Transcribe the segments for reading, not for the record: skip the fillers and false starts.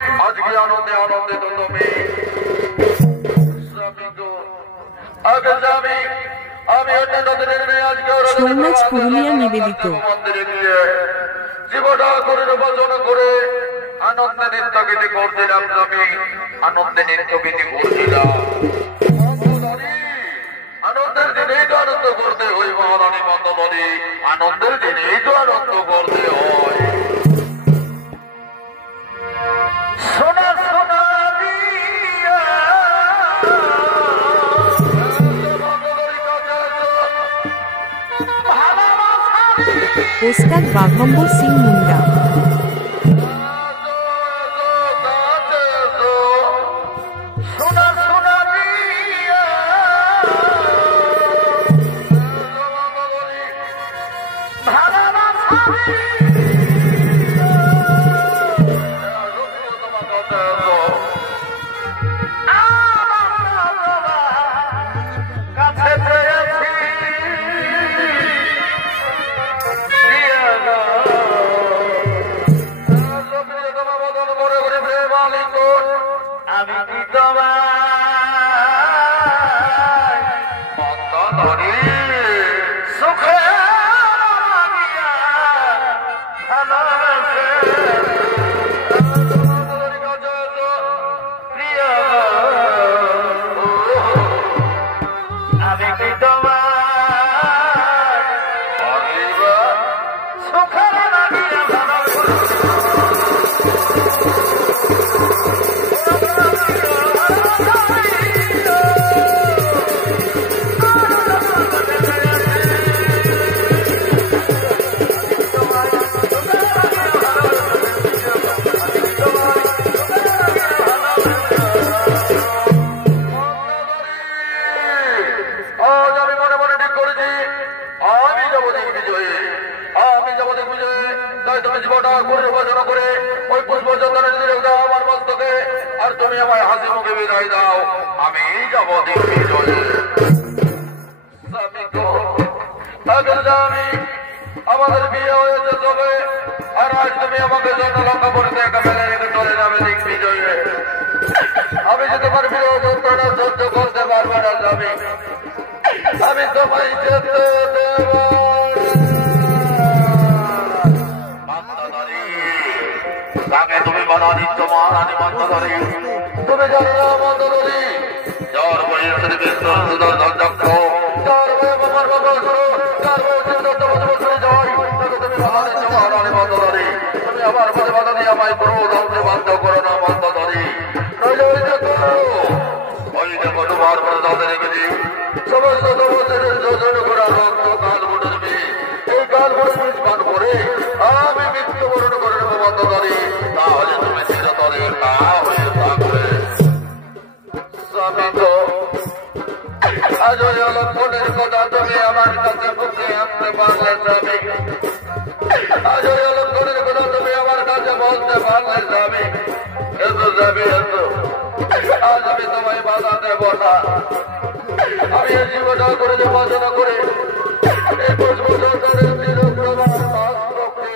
আজকে আনন্দে আনন্দিত তুমি আগে যাবি আমি ছৌনাচ পুরুলিয়া নিবেদিত মন্দিরে গিয়ে জীবটা করে ভজন করে আনন্দে নৃত্য গীতি করছিলাম আমি আনন্দে নৃত্য গীতি করছিলাম আনন্দের দিনেই তো আনন্দ করতে হয় মহারানী মন্দবলী আনন্দের দিনেই তো আনন্দ করতে হয় ওস্তাদ বাঘম্বর সিং মুন্ডা আমাদের বিয়ে হয়েছে তবে আর আজ তুমি আমাকে জন্য লঙ্কা পড়তে চলে যাবে দিক বিজয়ে আমি যে তোমার বিয়ে যন্ত্রণা সহ্য করতে পারবো না যাবে আমি তোমায় যেতে দেব তাকে তুমি বাধা দিচ্ছ মহারানী মন্দধরী তুমি জানো না মন্দধরী যার বয়ে শ্রী বিষ্ণু সুদর্শন চক্র যার বয়ে বাবার বাবা শুরু যার বয়ে তুমি আমার পথে বাধা দিয়ে আমায় করবো ধর্মে বাধ্য করো না মন্দধরী ওই দেখো তোমার পরে দাদা রেখেছি সমস্ত তোমাদের যোজন করা রক্ত কাল বুঝবি এই কাল বুঝবি পান করে আমি মৃত্যুবরণ করে নেবো মন্দধরী তাহলে তুমি চিরতরে তা হয়ে থাকবে স্বামী তো আজ ওই অলক্ষণের কথা তুমি আমার কাছে বুকে আনতে পারলে স্বামী আজ ওই অলক্ষণের কথা তুমি আমার কাছে বলতে পারলে স্বামী এত যাবি এত আজ আমি তোমায় বাধা দেব না আমি এই জীবনটা করে যে বাসনা করে 21 বছর ধরে চিরপ্রবাহ শাস্ত্রকে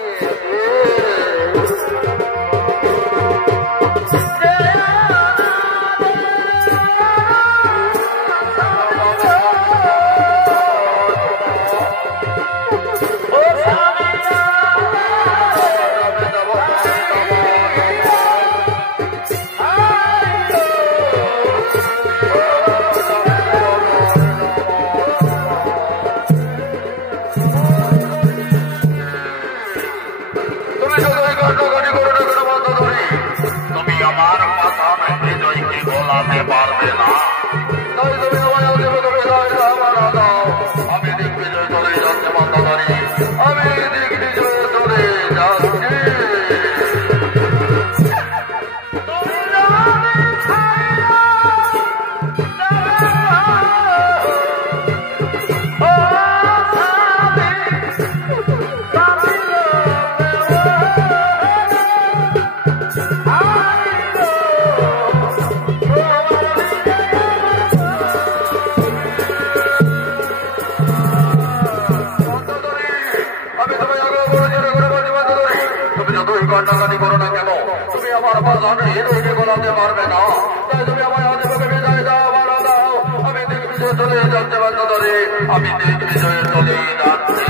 চির গোলাতে পারবে না। তাই তুমি আমায় আদিবাকে বিদায় দাও, মারা দাও। আমি দিক বিজয় চলে যাচ্ছে বান্ধবী, আমি দিক বিজয়ে চলে যাচ্ছি।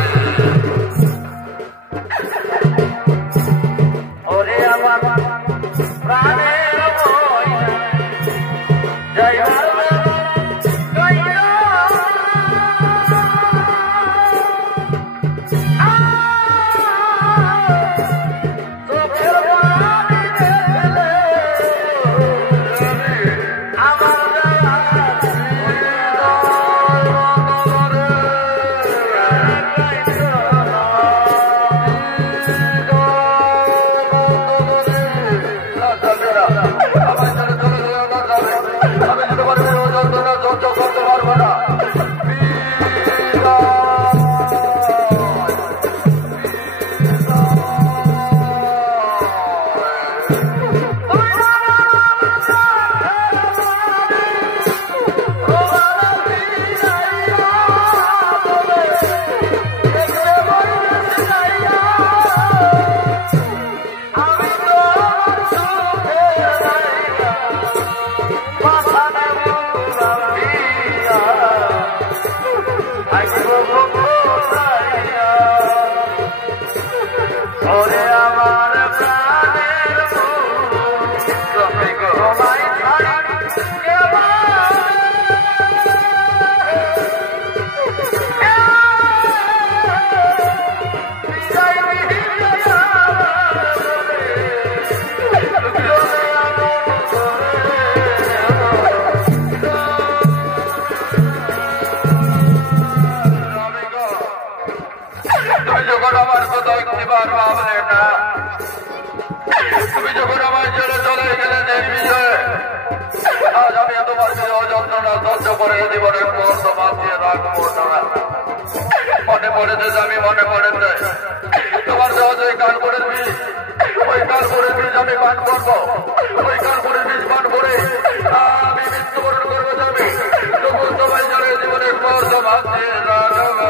ওরে আমার প্রাণের জয় তুমি যখন আমার ছেড়ে চলে গেলে দেশ বিজয়ে, আজ আমি তোমার যন্ত্রণা সহ্য করে জীবনের মুহূর্ত বাঁচিয়ে রাখবো না। মনে পড়েছে আমি, মনে পড়েছে তোমার সহজে গান করে বীজ, ওই গান করে বীজ আমি পান করবো। ওই গান করে বীজ পান করে আমি মৃত্যুবরণ করবো যাবে। তবু তোমায় চলে জীবনের মুহূর্ত বাঁচিয়ে রাখবো।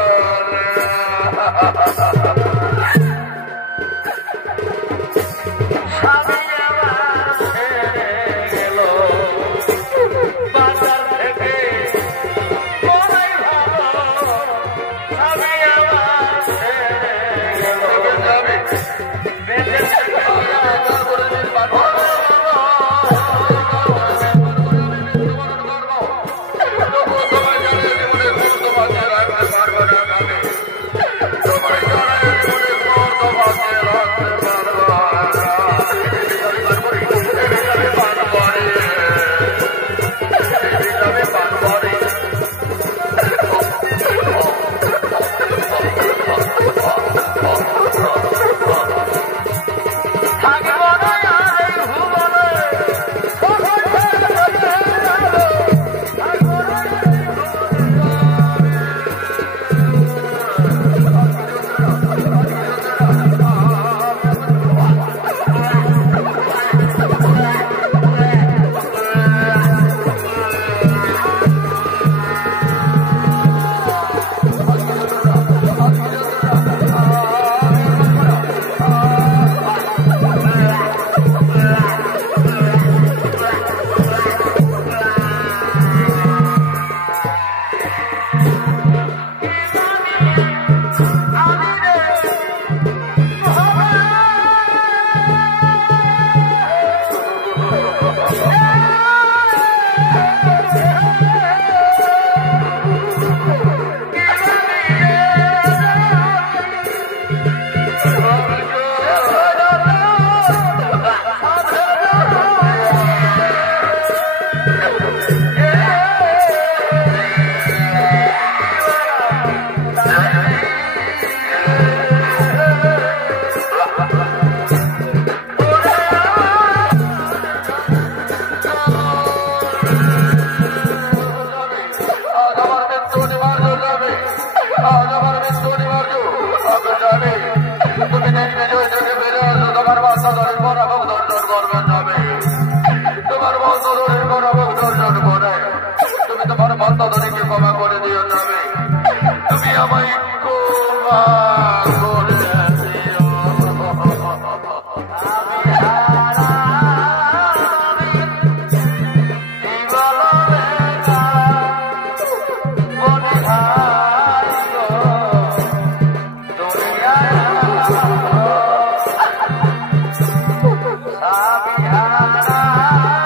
Yeah.